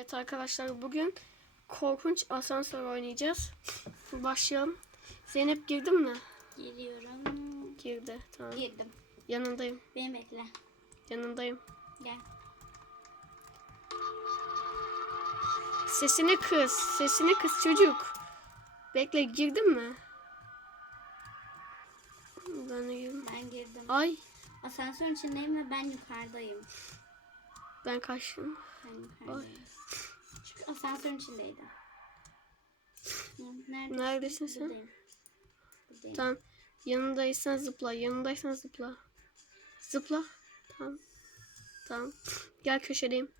Evet arkadaşlar bugün korkunç asansör oynayacağız. Başlayalım. Zeynep girdin mi? Geliyorum. Girdi. Tamam. Girdim. Yanındayım. Beni bekle. Yanındayım. Gel. Sesini kıs. Sesini kıs çocuk. Bekle girdin mi? Ben girdim. Ben girdim. Ay Asansörün içindeyim ve ben yukarıdayım. ben kaçtım. Çünkü asansörün içindeydim. Hı, Neredesin? Sen? Buradayım. Buradayım. Tamam. Yanındaysan zıpla. Yanındaysan zıpla. Zıpla. Tamam. Tamam. Gel köşedeyim.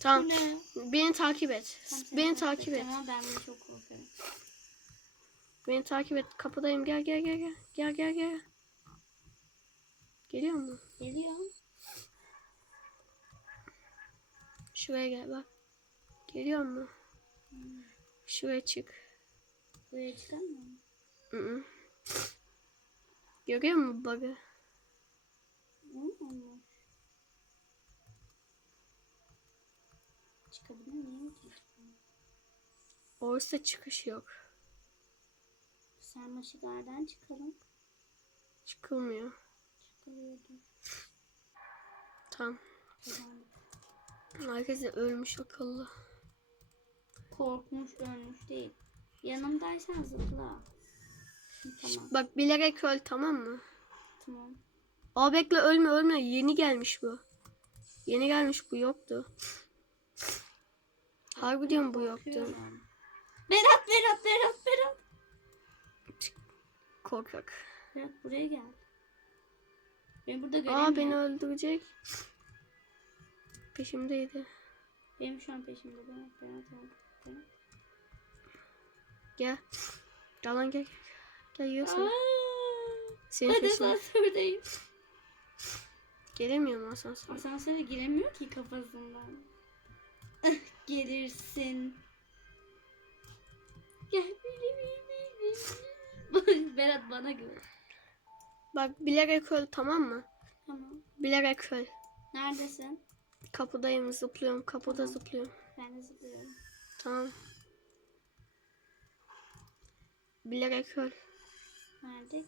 Tamam. Beni takip et. Tamam, Beni takip et. Ben bunu çok korkuyorum. Beni takip et. Kapıdayım. Gel gel gel gel. Gel gel gel. Geliyor mu? Geliyor. Şuraya gel bak. Geliyor mu? Şuraya çık. Buraya çıkamıyor mu? Hı -hı. Görüyor musun bug'ı? Olmamış. Çıkabilir miyim ki? Orası çıkış yok. Sarmaşıklardan çıkalım. Çıkılmıyor. Çıkılıyordu. Tamam. Herkes de ölmüş akıllı. Korkmuş ölmüş değil. Yanımdaysan zıpla. Tamam. Bak bilerek öl tamam mı? Tamam. Aa bekle ölme ölme. Yeni gelmiş bu. Yeni gelmiş bu yoktu. Harbi diyorum bu yoktu. Berat Berat Berat Berat. Korkak. Berat buraya gel. Beni burada göremiyor. Aa beni öldürecek. Peşimdeydi. Benim şu an peşimde Berat Berat Berat. Berat. Gel. Gel lan gel. Gel yiyorsun. Senin hadi peşinde. asansördeyim. Gelemiyor mu asansör? Asansöre giremiyor ki kafasından. Gelirsin. Gel. Berat bana güven. Bak bilerek öl tamam mı? Tamam. Bilerek öl. Neredesin? Kapıdayım zıplıyorum. Kapıda Tamam. zıplıyorum. Ben de zıplıyorum. Tamam. Bilerek öl. Nerede?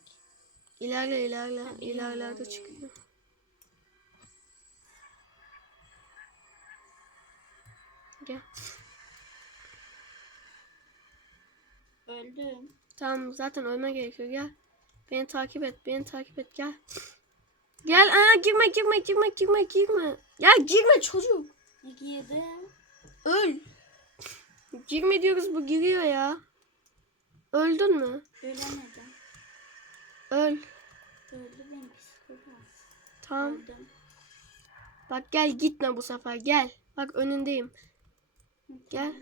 İlerle ilerle. Ha, İlerlerde ilerle. çıkıyor. Gel. Öldüm. Tamam zaten ölme gerekiyor. Gel. Beni takip et. Beni takip et. Gel. Gel. Aa, girme girme girme girme girme. Ya girme çocuk. Girdim. Öl. Girme diyoruz bu giriyor ya. Öldün mü? Ölemedim. Öl. Öldü benim psikopat. Tamam. Öldüm. Bak gel gitme bu sefer gel. Bak önündeyim. Gel.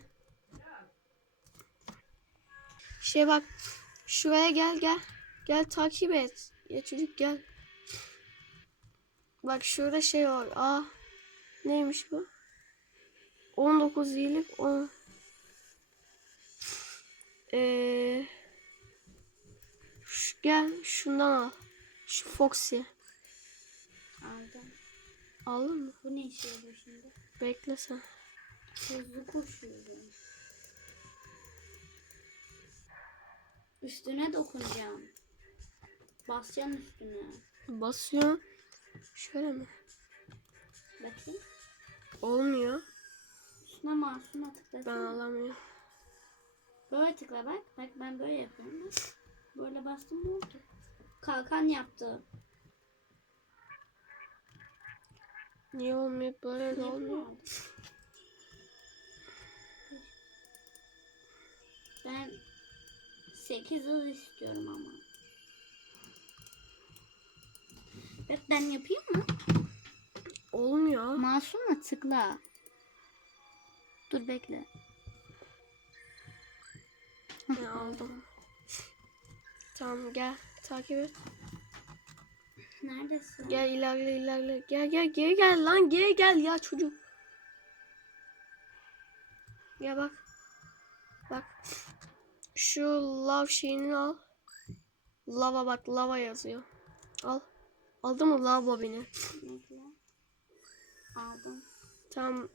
Şey bak. Şuraya gel gel. Gel takip et. Ya çocuk gel. Bak şurada şey var. Aa. Neymiş bu? 19 iyilik 10. Ee, şu, gel şundan al. Şu Foxy. Aldım. Aldın mı? Bu ne işe yarıyor şimdi? Bekle sen. Hızlı koşuyorum. Üstüne dokunacağım. Basacağım üstüne. Basıyor. Şöyle mi? Bakayım. Olmuyor. Üstüne masuma Ben tıklasana. alamıyorum. Böyle tıkla bak. Bak ben böyle yapıyorum. Bak. Böyle bastım ne oldu? Kalkan yaptı. Niye olmuyor? Böyle de olmuyor. Ben 8 hız istiyorum ama. Bak ben yapayım mı? Olmuyor. Masumla tıkla. Dur bekle. Ne aldım. Tamam gel. Takip et. Neredesin? Gel ilerle ilerle. Gel gel geri gel lan geri gel ya çocuk. Gel bak. Bak. Şu lav şeyini al. Lava bak lava yazıyor. Al. Aldın mı lav bobini? Aldım. Tamam.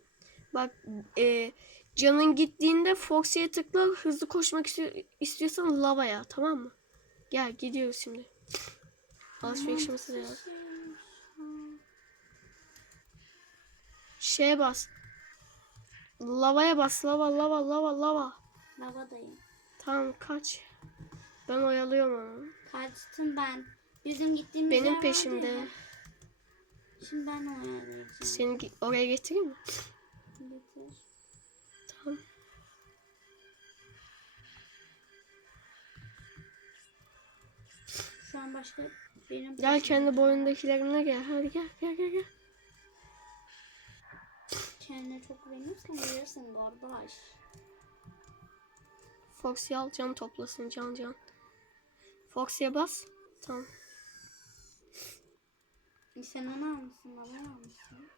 Bak e, canın gittiğinde Foxy'ye tıkla hızlı koşmak istiyor, istiyorsan lavaya tamam mı? Gel gidiyoruz şimdi. Alışverişimizi de yap. Şeye bas. Lavaya bas. Lava lava lava lava. Lavadayım. Tamam kaç. Ben oyalıyorum onu. Kaçtım ben. Bizim gittiğimiz Benim yer vardı peşimde. ya. Şimdi ben oyalayacağım. Seni gi- oraya getireyim mi? Getir. Tamam. Şu an başka benim Gel kendi boyundakilerine gel. Hadi gel gel gel gel. Kendine çok güveniyorsan verirsin kardeş. Foxy al can toplasın can can. Foxy'ye bas. Tamam. Sen onu almışsın, bana almışsın.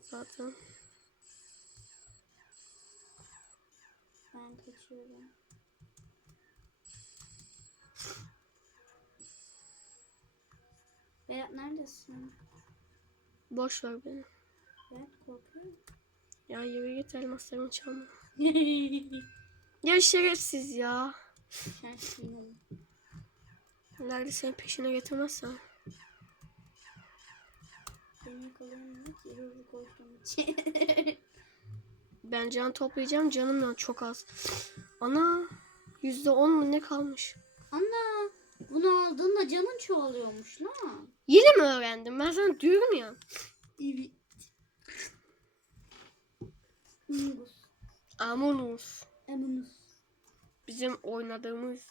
Zaten. Ben kaçıyorum. Berat neredesin? Boş ver beni. Berat korkuyorum. Ya yürü git elmaslarımı çalma. Ya şerefsiz ya. Şaşkınım. Nerede senin peşine getirmezsen. Beni yakalayamıyor ki hızlı koştuğum için. Ben can toplayacağım. Canım da çok az. Ana. Yüzde on mu ne kalmış? Ana bunu aldığında canın çoğalıyormuş lan. Yeni mi öğrendim? Ben sana diyorum ya. Evet. Mungus. Amonus. Emunus. Bizim oynadığımız.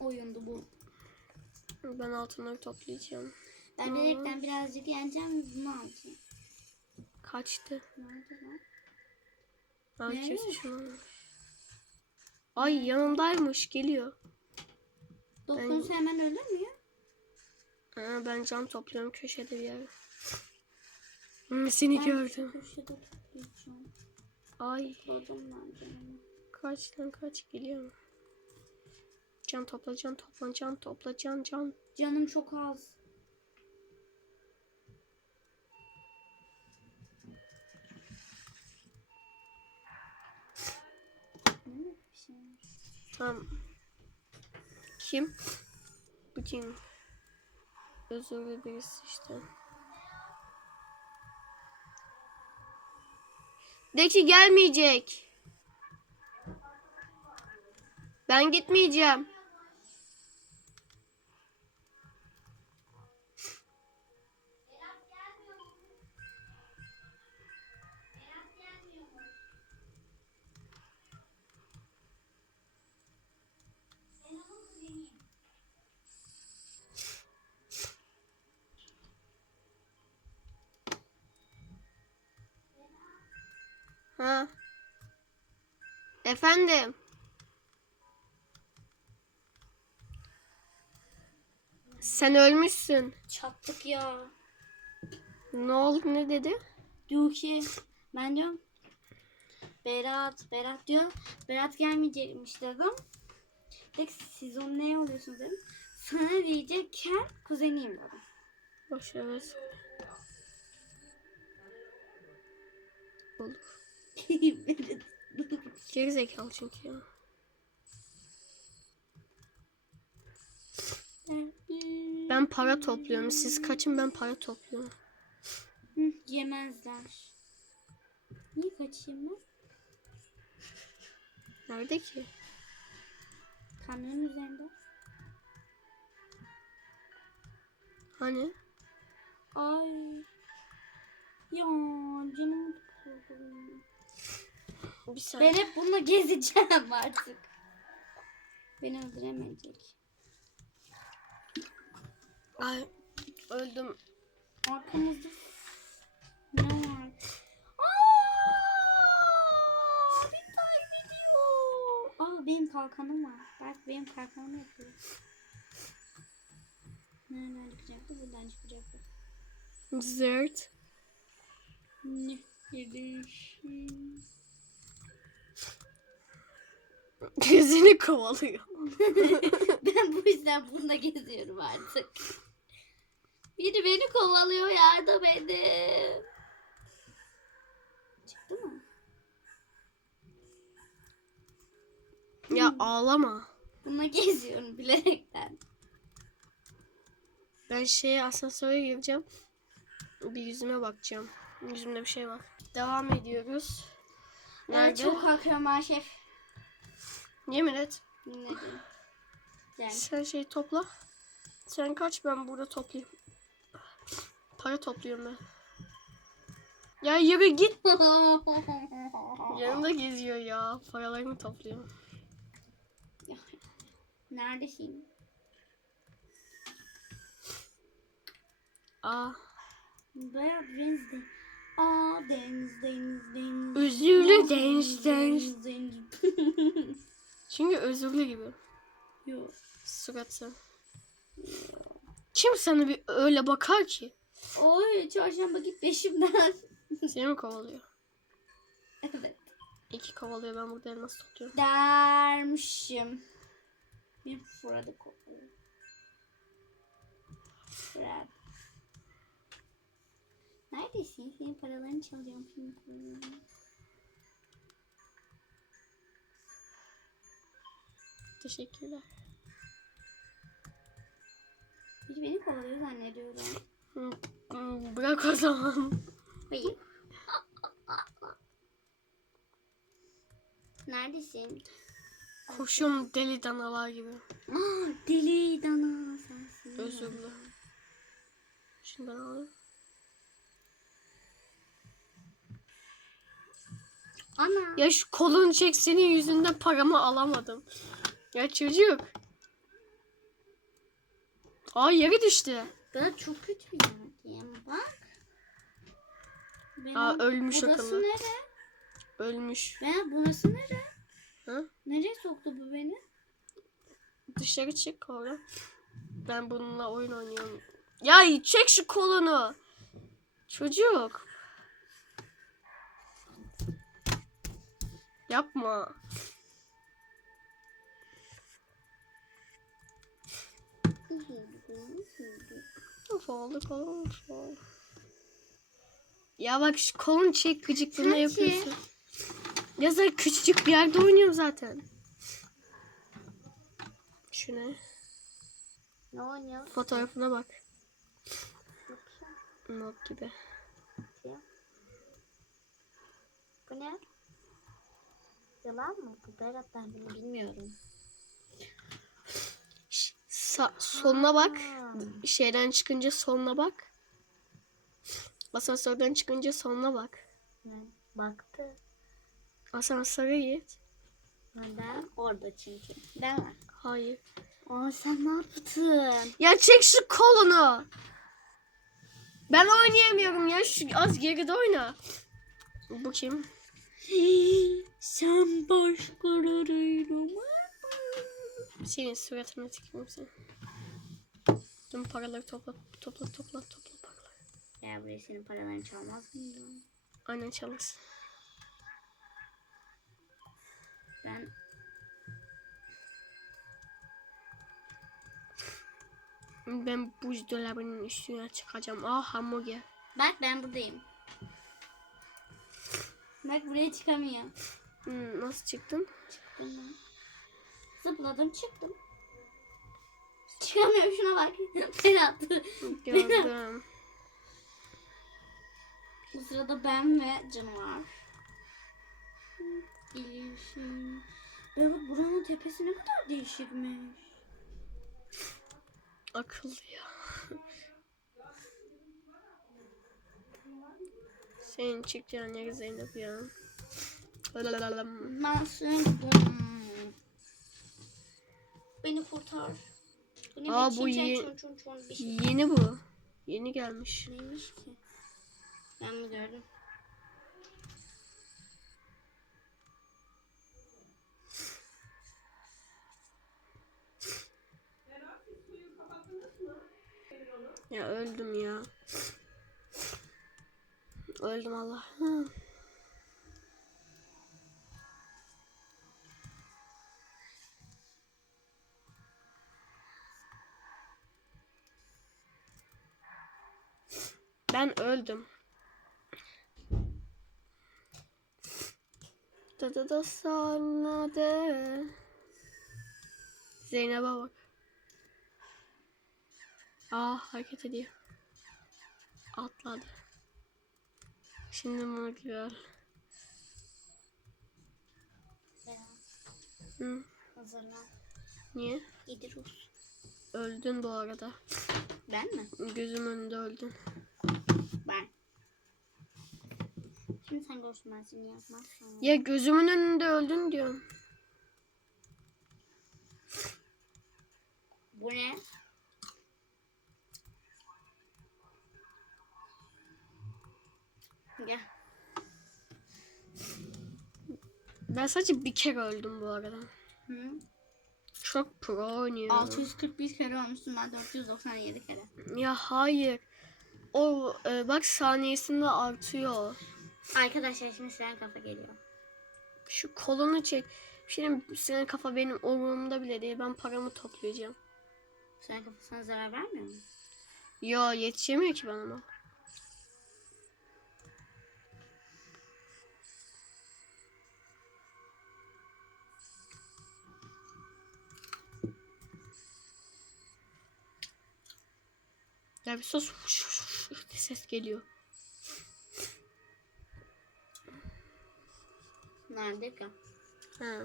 Oyundu bu. Ben altınları toplayacağım. Ben bilerekten birazcık yeneceğim bunu alacağım. Kaçtı. Nerede lan? Ay Nerede? kesin şunu. Ay yanımdaymış geliyor. Dokunsa hemen ölür mü ya? Ha, ben can topluyorum köşede bir yerde. Hmm, seni Ben gördüm. Köşede. Ay Buldum lan canımı. kaç lan kaç geliyor mu? Can topla can topla can topla can can. Canım çok az. Ne bir şey. Tamam. Kim? Bu kim? Özürlü birisi işte. De ki gelmeyecek. Ben gitmeyeceğim. Efendim. Sen ölmüşsün. Çattık ya. Ne oldu ne dedi? Diyor ki ben diyorum Berat, Berat diyor. Berat gelmeyecekmiş dedim. Dedik siz onu ne oluyorsunuz dedim. Sana diyecekken kuzeniyim dedim. Boş ver. ver. Olur. Geri zekalı çünkü ya. Ben para topluyorum. Siz kaçın ben para topluyorum. Yemezler. Niye kaçayım ben? Nerede ki? Kamyonun üzerinde. Hani? Ay. Ya canım sıkıldı. Bir saniye. Ben hep bununla gezeceğim artık. Beni öldüremeyecek. Ay öldüm. Arkamızda ne var? Aa, bir tane gidiyor. Aa benim kalkanım var. Bak benim kalkanım yapıyor. Nereden çıkacaktı? Buradan çıkacaktı. Zert. Ne? Yedişim. Gözünü kovalıyor. ben bu yüzden bununla geziyorum artık. Biri beni kovalıyor yardım edin. Çıktı mı? Ya ağlama. Bununla geziyorum bilerekten. Ben şeye asansöre gireceğim. Bir yüzüme bakacağım. Yüzümde bir şey var. Devam ediyoruz. Ben Nerede? çok korkuyorum ha şef. Yemin et. Yani. Sen şey topla. Sen kaç ben burada toplayayım. Para topluyorum ben. Ya yürü git. Yanında geziyor ya. Paralarını topluyor. Neredesin? Aa. Berat Wednesday. Aa deniz deniz deniz. Özürlü deniz deniz. deniz. Çünkü özürlü gibi. Yok. Suratı. Kim sana bir öyle bakar ki? Oy çarşamba git peşimden. Seni mi kovalıyor? evet. İki kovalıyor ben burada elmas topluyorum. Dermişim. Bir Fırat'ı kokuyor. Fırat. Neredesin? Senin paralarını çalacağım şimdi. Teşekkürler. Biri beni kovalıyor zannediyorum. Bırak o zaman. Hayır. Neredesin? Koşuyorum deli danalar gibi. Aa, deli dana sensin. Özürlü. Şundan alayım. Ana. Ya şu kolunu çek senin yüzünden paramı alamadım. Ya çocuk. Aa yere düştü. Bana çok kötü bir yerdeyim. Bak. Benim, Aa ölmüş burası akıllı. nere? Ölmüş. Ben burası nere? Ha? Nereye soktu bu beni? Dışarı çık orada. Ben bununla oyun oynuyorum. Ya çek şu kolunu. Çocuk. Yapma. Of oldu kolum of oldu. Ya bak şu kolunu çek gıcıklığına yapıyorsun. Ya sen küçücük bir yerde oynuyorum zaten. Şu ne? Ne oynuyor? Fotoğrafına bak. Not gibi. Bu ne? Yalan mı? Bu Berat ben bunu bilmiyorum. Sa- sonuna bak. Şeyden çıkınca sonuna bak. Asansörden çıkınca sonuna bak. Baktı. Asansöre git. Ben orada çünkü. Değil mi? Hayır. Aa sen ne yaptın? Ya çek şu kolunu. Ben oynayamıyorum ya. Şu az geride oyna. Bu kim? sen başkalarıyla mı? Senin suratına tükürüm seni. Tüm paraları topla, topla, topla, topla paraları. Ya buraya senin paralarını çalmaz mıyım? Aynen çalış. Ben Ben buzdolabının üstüne çıkacağım. Ah hamburger. Bak ben buradayım. Bak buraya çıkamıyor. Hmm, nasıl çıktın? Çıktım ben. Zıpladım çıktım. Çıkamıyorum şuna bak. Berat. Gördüm. Bu sırada ben ve canavar. Geliyorsun. Berat buranın tepesi ne kadar değişikmiş. Akıllı ya. Senin çıkacağın yer Zeynep ya. Lalalalım. Ben seni Beni kurtar. Bu ne Aa, bu ye- çun çun bir şey. Yeni bu. Yeni gelmiş. Neymiş ki? Ben mi gördüm? Ya öldüm ya. Öldüm Allah. Hı. Ben öldüm. Da da da sana de. Zeynep'e bak. Aa hareket ediyor. Atladı. Şimdi bunu gör. Hı, hazırlan. niye? Gidiyoruz. Öldün bu arada. Ben mi? Gözüm önünde öldün. Ben. Şimdi sen görürsün ben seni yapmazsam. Ya gözümün önünde öldün diyorum. Bu ne? Gel. Ben sadece bir kere öldüm bu arada. Hı? Çok pro oynuyorum. 641 kere olmuşsun ben 497 kere. Ya hayır. O e, bak saniyesinde artıyor. Arkadaşlar şimdi siren kafa geliyor. Şu kolunu çek. Şimdi senin kafa benim umurumda bile değil. Ben paramı toplayacağım. Siren kafa sana zarar vermiyor mu? Yo yetişemiyor ki bana bak. Ya bir sus. Ses geliyor. Nerede ki? Ha.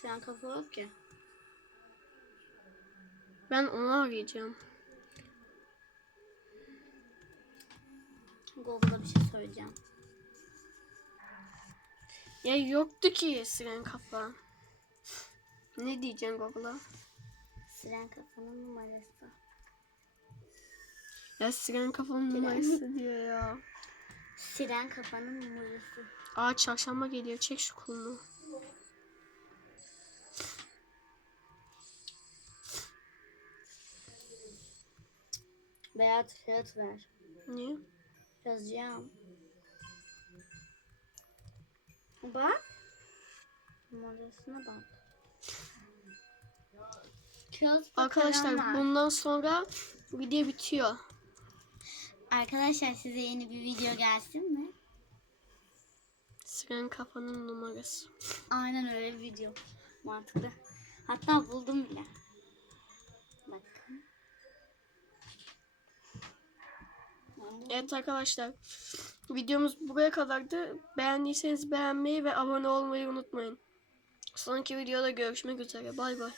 Siren kafa yok ki. Ben onu arayacağım. Google'da bir şey söyleyeceğim. Ya yoktu ki siren kafa. Ne diyeceksin Google'a? Siren kafanın numarası. Ya siren kafanın numarası diyor ya. Siren kafanın numarası. Aa çarşamba geliyor. Çek şu kolunu. Beyaz kağıt ver. Niye? Yazacağım. Bak. Numarasına bak. Kağıt Arkadaşlar bundan sonra video bitiyor. Arkadaşlar size yeni bir video gelsin mi? Siren kafanın numarası. Aynen öyle bir video. Mantıklı. Hatta buldum bile. Bak. Evet arkadaşlar. Videomuz buraya kadardı. Beğendiyseniz beğenmeyi ve abone olmayı unutmayın. Sonraki videoda görüşmek üzere. Bay bay.